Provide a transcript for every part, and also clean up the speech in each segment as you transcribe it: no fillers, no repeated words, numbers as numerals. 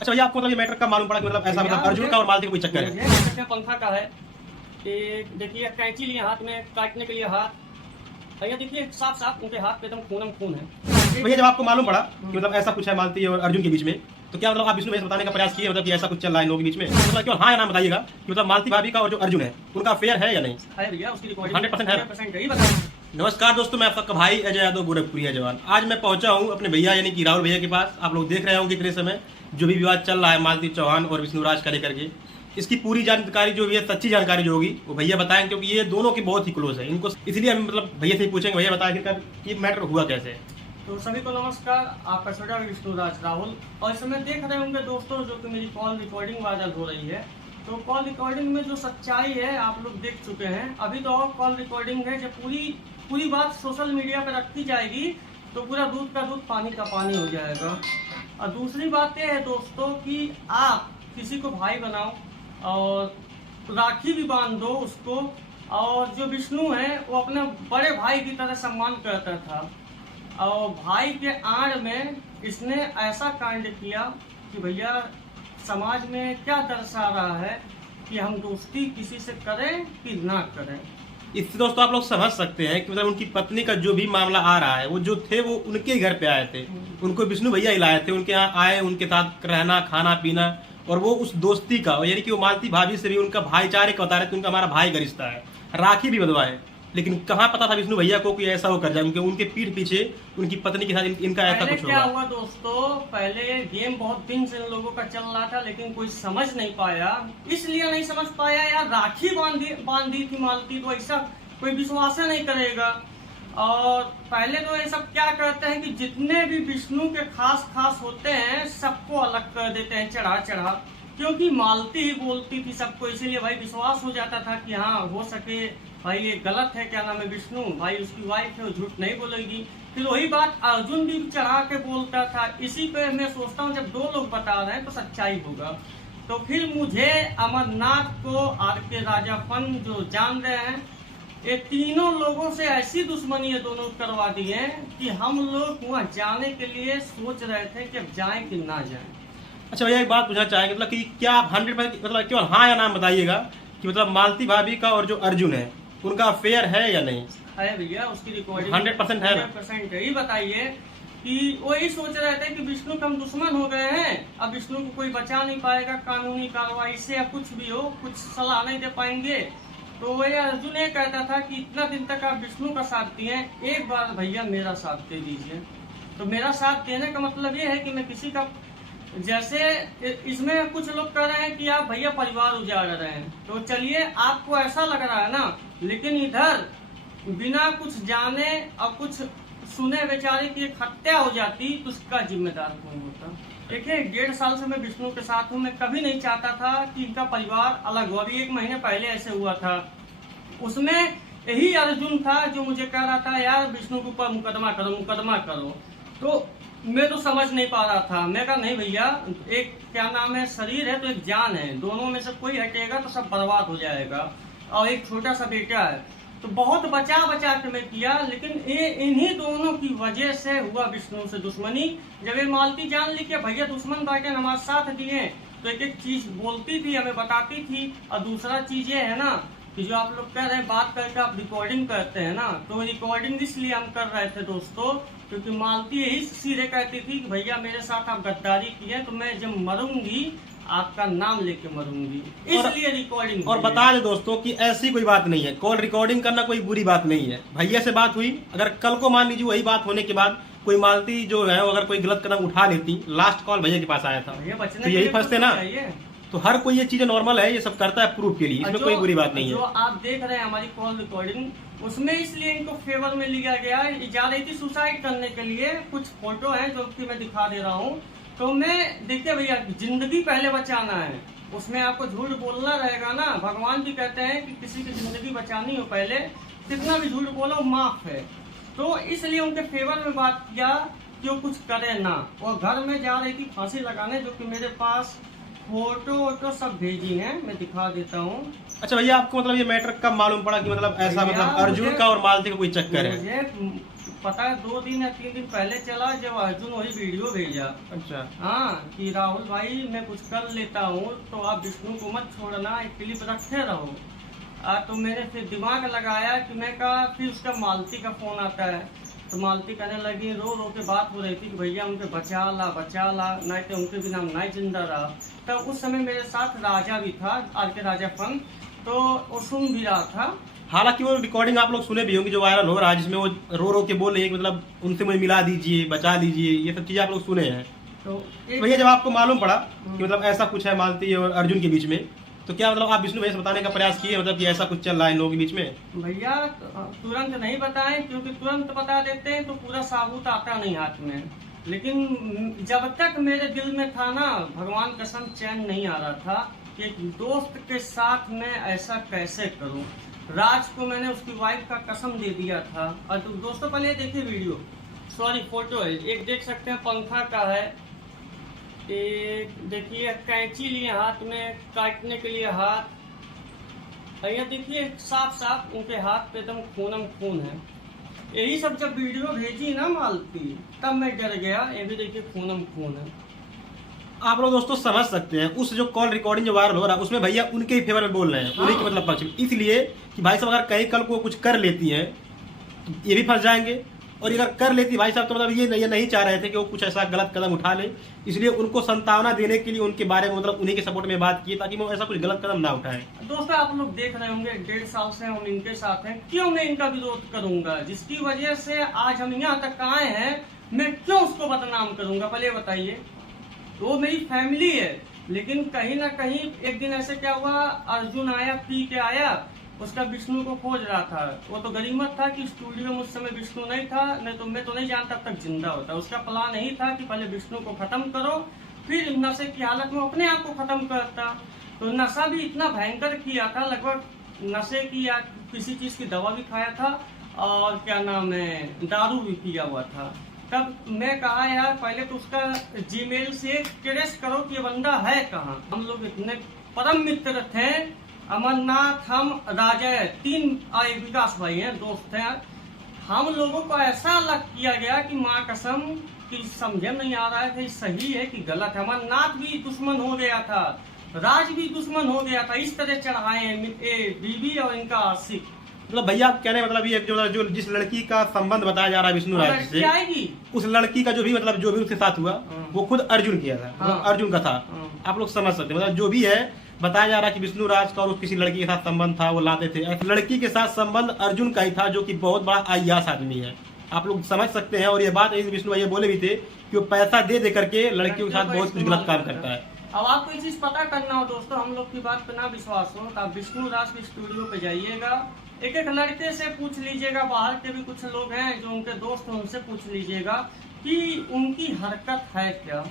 अच्छा भैया, आपको मतलब ये मैटर कब मालूम पड़ा कि मतलब ऐसा मतलब अर्जुन का और मालती का कोई चक्कर है? ये पंखा का है। ये देखिए कैंची लिए हाथ में काटने के लिए हाथ। भैया देखिए साफ साफ उनके हाथ पे एकदम खूनम खून है। भैया जब आपको मालूम पड़ा कि मतलब ऐसा कुछ है मालती और अर्जुन के बीच में, तो क्या मतलब आप विष्णु भैया से बताने का प्रयास किए मतलब कि ऐसा कुछ चल रहा है इन लोगों के बीच में? मतलब क्यों हाँ या ना बताइएगा कि मतलब मालती भाभी का और जो अर्जुन है उनका अफेयर है या नहीं? है भैया, उसकी रिकॉर्डिंग 100% है। 100% है। बताइए। नमस्कार दोस्तों, मैं आपका भाई अजय यादव गोरखपुरिया जवान। आज मैं पहुंचा हूं अपने भैया यानी कि राहुल भैया के पास। आप लोग देख रहे होंगे कितने समय जो भी विवाद चल रहा है मालती चौहान और विष्णुराज का लेकर के, इसकी पूरी जानकारी जो भी है, सच्ची जानकारी जो होगी वो भैया बताएंगे, क्योंकि ये दोनों की बहुत ही क्लोज है इनको। इसलिए हम मतलब भैया से ही पूछेंगे, भैया बताएंगे ये मैटर हुआ कैसे। तो सभी को नमस्कार, आपका छोटा विष्णुराज राहुल। और इस समय देख रहे होंगे दोस्तों जो कि मेरी कॉल रिकॉर्डिंग वायरल हो रही है। तो कॉल रिकॉर्डिंग में जो सच्चाई है आप लोग देख चुके हैं। अभी तो और कॉल रिकॉर्डिंग है, जब पूरी बात सोशल मीडिया पर रखी जाएगी तो पूरा दूध का दूध पानी का पानी हो जाएगा। और दूसरी बात यह है दोस्तों कि आप किसी को भाई बनाओ और राखी भी बांध दो उसको। और जो विष्णु है वो अपने बड़े भाई की तरह सम्मान करता था, और भाई के आड़ में इसने ऐसा कांड किया कि भैया समाज में क्या दर्शा रहा है कि हम दोस्ती किसी से करें कि ना करें। इससे दोस्तों आप लोग समझ सकते हैं कि मतलब उनकी पत्नी का जो भी मामला आ रहा है, वो जो थे वो उनके घर पे आए थे, उनको विष्णु भैया ही लाए थे, उनके यहाँ आए, उनके साथ रहना खाना पीना, और वो उस दोस्ती का यानी कि वो मालती भाभी से भी उनका भाईचारे का बता रहे थे, उनका हमारा भाई का रिश्ता है, राखी भी बंधवाए। लेकिन कहाँ पता था विष्णु भैया को कि ऐसा वो कर जाए, उनके पीठ पीछे उनकी पत्नी के साथ इनका ऐसा कुछ क्या हुआ दोस्तों, पहले गेम बहुत दिन से इन लोगों का चल रहा था, लेकिन कोई समझ नहीं पाया। इसलिए नहीं समझ पाया यार, राखी बांधी थी मालती, तो ऐसा कोई विश्वास नहीं करेगा। और पहले तो ये सब क्या करते हैं कि जितने भी विष्णु के खास होते हैं सबको अलग कर देते हैं चढ़ा, क्योंकि मालती ही बोलती थी सबको, इसीलिए भाई विश्वास हो जाता था कि हाँ हो सके भाई ये गलत है, क्या नाम है विष्णु भाई उसकी वाइफ है, वो झूठ नहीं बोलेगी। फिर वही बात अर्जुन भी चढ़ा के बोलता था। इसी पे मैं सोचता हूँ जब दो लोग बता रहे हैं तो सच्चाई होगा। तो फिर मुझे अमरनाथ को आर.के. राजापन जो जान रहे हैं, ये तीनों लोगों से ऐसी दुश्मनी ये दोनों करवा दी है कि हम लोग वहाँ जाने के लिए सोच रहे थे कि अब जाएं कि ना जाएं। अच्छा भैया एक बात पूछना चाहेंगे, मतलब कि क्या आप 100% मतलब केवल हाँ या नाम बताइएगा कि मतलब मालती भाभी का और जो अर्जुन है उनका अफेयर है या नहीं? है भैया, उसकी रिकॉर्डिंग 100% है ना? 100% है। बताइए कि वो यही सोच रहे थे कि विष्णु के हम दुश्मन हो गए हैं, अब विष्णु को कोई बचा नहीं पाएगा कानूनी कार्रवाई से, या कुछ भी हो कुछ सलाह नहीं दे पाएंगे। तो वही अर्जुन ये कहता था कि इतना दिन तक आप विष्णु का साथ दिए, एक बार भैया मेरा साथ दे दीजिए। तो मेरा साथ देने का मतलब ये है कि मैं किसी का, जैसे इसमें कुछ लोग कह रहे हैं कि आप भैया परिवार उजाड़ रहे हैं, तो चलिए आपको ऐसा लग रहा है ना, लेकिन इधर बिना कुछ जाने और कुछ सुने बेचारे की एक हत्या हो जाती तो उसका जिम्मेदार कौन होता? देखिए 1.5 साल से मैं विष्णु के साथ हूँ, मैं कभी नहीं चाहता था कि इनका परिवार अलग हो। अभी 1 महीने पहले ऐसे हुआ था, उसमें यही अर्जुन था जो मुझे कह रहा था यार विष्णु के ऊपर मुकदमा करो। तो मैं तो समझ नहीं पा रहा था, मैं कहा नहीं भैया, एक क्या नाम है शरीर है तो एक जान है, दोनों में से कोई हटेगा तो सब बर्बाद हो जाएगा, और एक छोटा सा बेटा है। तो बहुत बचा के मैं किया, लेकिन ये इन्हीं दोनों की वजह से हुआ विष्णु से दुश्मनी। जब ये मालती जान ली कि भैया दुश्मन बाटे हमारे साथ दिए, तो एक चीज बोलती थी, हमें बताती थी। और दूसरा चीज ये है ना कि जो आप लोग कह रहे हैं बात करके आप रिकॉर्डिंग करते हैं ना, तो रिकॉर्डिंग इसलिए हम कर रहे थे दोस्तों क्योंकि मालती यही सीधे कहती थी कि भैया मेरे साथ आप गद्दारी किए तो मैं जब मरूंगी आपका नाम लेके मरूंगी, इसलिए रिकॉर्डिंग। और बता दें दोस्तों कि ऐसी कोई बात नहीं है, कॉल रिकॉर्डिंग करना कोई बुरी बात नहीं है। भैया से बात हुई, अगर कल को मान लीजिए वही बात होने के बाद कोई मालती जो है अगर कोई गलत कदम उठा लेती, लास्ट कॉल भैया के पास आया था, तो यही फंसते ना। तो हर कोई ये चीजें नॉर्मल है, ये सब करता है प्रूफ के लिए, इसमें कोई बुरी बात नहीं है। जो आप देख रहे हैं हमारी कॉल रिकॉर्डिंग, उसमें इसलिए इनको फेवर में लिया गया, जा रही थी सुसाइड करने के लिए। कुछ फोटो है जो कि मैं दिखा दे रहा हूँ। तो मैं देखिए भैया, जिंदगी पहले बचाना है, उसमें आपको झूठ बोलना रहेगा ना। भगवान भी कहते हैं कि किसी की जिंदगी बचानी हो पहले, कितना भी झूठ बोलो माफ है। तो इसलिए उनके फेवर में बात किया कि वो कुछ करे ना। वो घर में जा रही थी फांसी लगाने, जो कि मेरे पास फोटो सब भेजी हैं, मैं दिखा देता हूँ। अच्छा भैया, आपको मतलब ये मैटर कब मालूम पड़ा कि मतलब ऐसा मतलब अर्जुन का और मालती का कोई चक्कर है? मुझे पता है 2 दिन या 3 दिन पहले चला जब अर्जुन वही वीडियो भेजा। अच्छा। हाँ कि राहुल भाई मैं कुछ कर लेता हूँ तो आप विष्णु को मत छोड़ना, एक क्लिप रखे रहो। तो मैंने फिर दिमाग लगाया कि मैं कहा, फिर उसका मालती का फोन आता है तो मालती कहने लगी, रो रो के बात हो रही थी कि भैया उनके बचा ला, नहीं तो उनके बिना नहीं जिंदा रहा। तो उस समय मेरे साथ राजा भी था, RK राजा फन, तो वो सुन भी रहा था। हालांकि वो रिकॉर्डिंग आप लोग सुने भी होंगे जो वायरल हो रहा है, जिसमें वो रो रो के बोल रही है कि मतलब उनसे मुझे मिला दीजिए, बचा लीजिए, ये सब चीजें आप लोग सुने हैं। तो भैया जब आपको मालूम पड़ा कि मतलब ऐसा कुछ है मालती और अर्जुन के बीच में, तो क्या मतलब आप विष्णु भैया से बताने का प्रयास किए, मतलब कि ऐसा कुछ चल रहा है इन लोगों के बीच में? भैया तुरंत नहीं बताएं, क्योंकि तुरंत बता देते हैं तो पूरा साबूत आता नहीं हाथ में। लेकिन जब तक मेरे दिल में था ना, भगवान कसम चैन नहीं आ रहा था कि एक दोस्त के साथ मैं ऐसा कैसे करूं। राज को मैंने उसकी वाइफ का कसम दे दिया था। और तो दोस्तों पहले देखिए वीडियो, सॉरी फोटो है, एक देख सकते हैं पंखा का है, एक देखिए कैंची लिए हाथ में काटने के लिए हाथ, ये देखिए साफ साफ उनके हाथ पे एकदम खूनम खून है। यही सब जब वीडियो भेजी ना मालती, तब मैं डर गया। ये भी देखिए खूनम खून है। आप लोग दोस्तों समझ सकते हैं, उस जो कॉल रिकॉर्डिंग जो वायरल हो रहा है उसमें भैया उनके ही फेवर में बोल रहे हैं, उन्हीं के मतलब पक्ष में, इसलिए कि भाई साहब अगर कहीं कल को कुछ कर लेती हैं तो ये भी फंस जाएंगे, और अगर कर लेती भाई साहब तो मतलब ये नहीं चाह रहे थे कि वो कुछ ऐसा गलत कदम उठा ले, इसलिए उनको संतावना देने के लिए उनके बारे में मतलब उन्हीं के सपोर्ट में बात की ताकि वो ऐसा कुछ गलत कदम ना उठाए। दोस्तों आप लोग देख रहे होंगे 1.5 साल से हम इनके साथ हैं, क्यों मैं इनका विरोध करूंगा? जिसकी वजह से आज हम यहाँ तक आए हैं, मैं क्यों उसको बदनाम करूंगा? पहले बताइए। वो मेरी फैमिली है, लेकिन कहीं ना कहीं एक दिन ऐसे क्या हुआ, अर्जुन आया, पी के आया, उसका विष्णु को खोज रहा था। वो तो गनीमत था कि स्टूडियो में उस समय विष्णु नहीं था, नहीं तो मैं तो नहीं जानता अब तक जिंदा होता। उसका प्लान यही था कि पहले विष्णु को खत्म करो, फिर नशे की हालत में अपने आप को खत्म करता। तो नशा भी इतना भयंकर किया था, लगभग नशे की या किसी चीज की दवा भी खाया था, और क्या नाम है, दारू भी पिया हुआ था। तब मैं कहा यार पहले तो उसका जीमेल से ट्रेस करो कि ये बंदा है कहाँ। हम लोग इतने परम मित्र थे, अमरनाथ, हम राजा, 3 विकास भाई हैं, दोस्त हैं। हम लोगों को ऐसा अलग किया गया कि माँ कसम कि समझ नहीं आ रहा है कि सही है कि गलत है। अमरनाथ भी दुश्मन हो गया था, राज भी दुश्मन हो गया था। इस तरह चढ़ाए हैं बीबी और इनका आशिक। मतलब भैया आप कहने मतलब ये जो जिस लड़की का संबंध बताया जा रहा है विष्णु राज से, उस लड़की का जो भी उसके साथ हुआ वो खुद अर्जुन किया था, मतलब अर्जुन का था। आप लोग समझ सकते हैं, मतलब जो भी है बताया जा रहा है कि विष्णु राज का और किसी लड़की के साथ संबंध था, वो लाते थे। लड़की के साथ संबंध अर्जुन का ही था, जो कि बहुत बड़ा अय्यास आदमी है। आप लोग समझ सकते हैं, और ये बात विष्णु भैया बोले भी थे कि वो पैसा दे करके लड़कियों के साथ बहुत कुछ गलत काम करता है। अब आपको ये चीज पता करना हो दोस्तों, हम लोग की बात पे ना विश्वास हो तो आप विष्णु राज के स्टूडियो पे जाइएगा, एक एक लड़के से पूछ लीजिएगा, बाहर के भी कुछ लोग हैं जो उनके दोस्त हैं, उनसे पूछ लीजिएगा कि उनकी हरकत है क्या।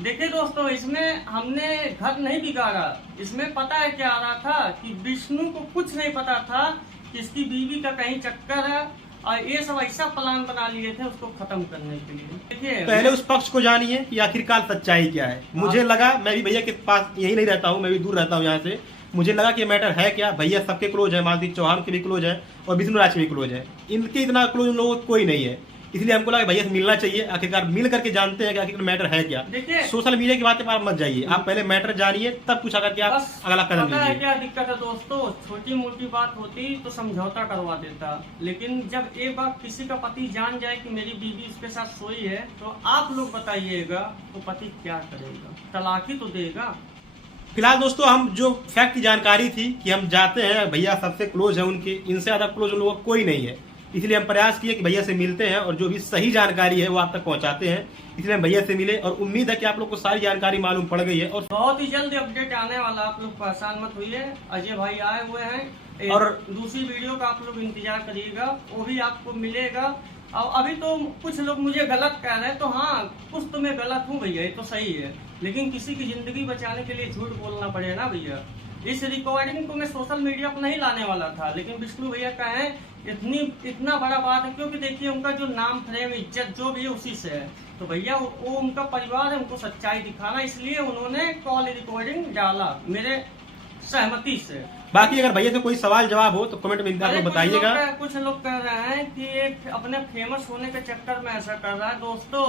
देखिए दोस्तों, इसमें हमने घर नहीं बिगाड़ा। इसमें पता है क्या आ रहा था कि विष्णु को कुछ नहीं पता था कि इसकी बीवी का कहीं चक्कर है, और ये सब ऐसा प्लान बना लिए थे उसको खत्म करने के लिए। देखिए पहले उस पक्ष को जानिए कि आखिरकार सच्चाई क्या है। मुझे लगा, मैं भी भैया के पास यही नहीं रहता हूँ, मैं भी दूर रहता हूँ यहाँ से, मुझे लगा कि मैटर है क्या। भैया सबके क्लोज है, मालती चौहान के भी क्लोज है और विष्णु राज के भी क्लोज है। इनके इतना क्लोज उन लोगों को कोई नहीं है, इसलिए हमको लगा भैया से मिलना चाहिए। आखिरकार मिल करके जानते हैं कि आखिर मैटर है क्या। देखिए सोशल मीडिया की बातें पर आप मत जाइए, आप पहले मैटर जानिए, तब कुछ अगर क्या अगला कदम लीजिए। क्या दिक्कत है दोस्तों, छोटी मोटी बात होती तो समझौता करवा देता, लेकिन जब एक बार किसी का पति जान जाए कि मेरी बीवी उसके साथ सोई है, तो आप लोग बताइएगा तो पति क्या करेगा? तलाक ही तो देगा। फिलहाल दोस्तों, हम जो फैक्ट की जानकारी थी कि हम जाते हैं, भैया सबसे क्लोज है उनके, इनसे ज्यादा क्लोज उन लोगों को कोई नहीं है, इसलिए हम प्रयास किए कि भैया से मिलते हैं और जो भी सही जानकारी है वो आप तक पहुंचाते हैं। इसलिए हम भैया से मिले और उम्मीद है कि आप लोग को सारी जानकारी मालूम पड़ गई है, और बहुत ही जल्द अपडेट आने वाला, आप लोग परेशान मत हुई है। अजय भाई आए हुए हैं, और दूसरी वीडियो का आप लोग इंतजार करिएगा, वो भी आपको मिलेगा। और अभी तो कुछ लोग मुझे गलत कह रहे हैं, तो हाँ कुछ तो मैं गलत हूँ भैया, ये तो सही है, लेकिन किसी की जिंदगी बचाने के लिए झूठ बोलना पड़े ना भैया। इस रिकॉर्डिंग को मैं सोशल मीडिया पर नहीं लाने वाला था, लेकिन विष्णु भैया का है इतना बड़ा बात है, क्योंकि देखिए उनका जो नाम फ्रेम इज्जत जो भी है उसी से है। तो भैया वो उनका परिवार है, उनको सच्चाई दिखाना, इसलिए उन्होंने कॉल रिकॉर्डिंग डाला मेरे सहमति से। बाकी अगर भैया से कोई सवाल जवाब हो तो कमेंट में आप लोग बताइएगा। कुछ लोग कह रहे हैं कि एक अपने फेमस होने के चक्कर में ऐसा कर रहा है। दोस्तों,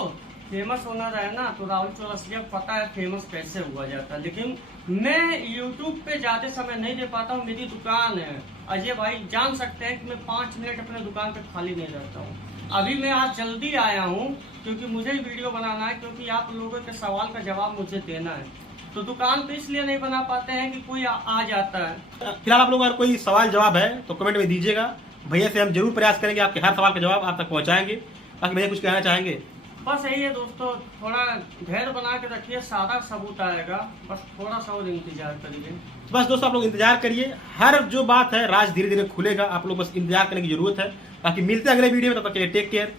फेमस होना रहे ना तो राहुल चौरसिया को पता है फेमस कैसे हुआ जाता है, लेकिन मैं यूट्यूब पे ज्यादा समय नहीं दे पाता हूँ। मेरी दुकान है, अजय भाई जान सकते हैं कि मैं 5 मिनट अपने दुकान पे खाली नहीं रहता हूँ। अभी मैं आज जल्दी आया हूँ क्योंकि मुझे वीडियो बनाना है, क्योंकि आप लोगों के सवाल का जवाब मुझे देना है। तो दुकान पे इसलिए नहीं बना पाते हैं कि कोई आ जाता है। फिलहाल आप लोगों का कोई सवाल जवाब है तो कमेंट में दीजिएगा। भैया से हम जरूर प्रयास करेंगे आपके हर सवाल का जवाब आप तक पहुंचाएंगे। बाकी भैया कुछ कहना चाहेंगे? बस यही है दोस्तों, थोड़ा धैर्य बना के रखिए, सारा सबूत आएगा, बस थोड़ा सा और इंतजार करिए। बस दोस्तों आप लोग इंतजार करिए, हर जो बात है राज धीरे धीरे खुलेगा, आप लोग बस इंतजार करने की जरूरत है। बाकी मिलते हैं अगले वीडियो में, तब तक के लिए टेक केयर।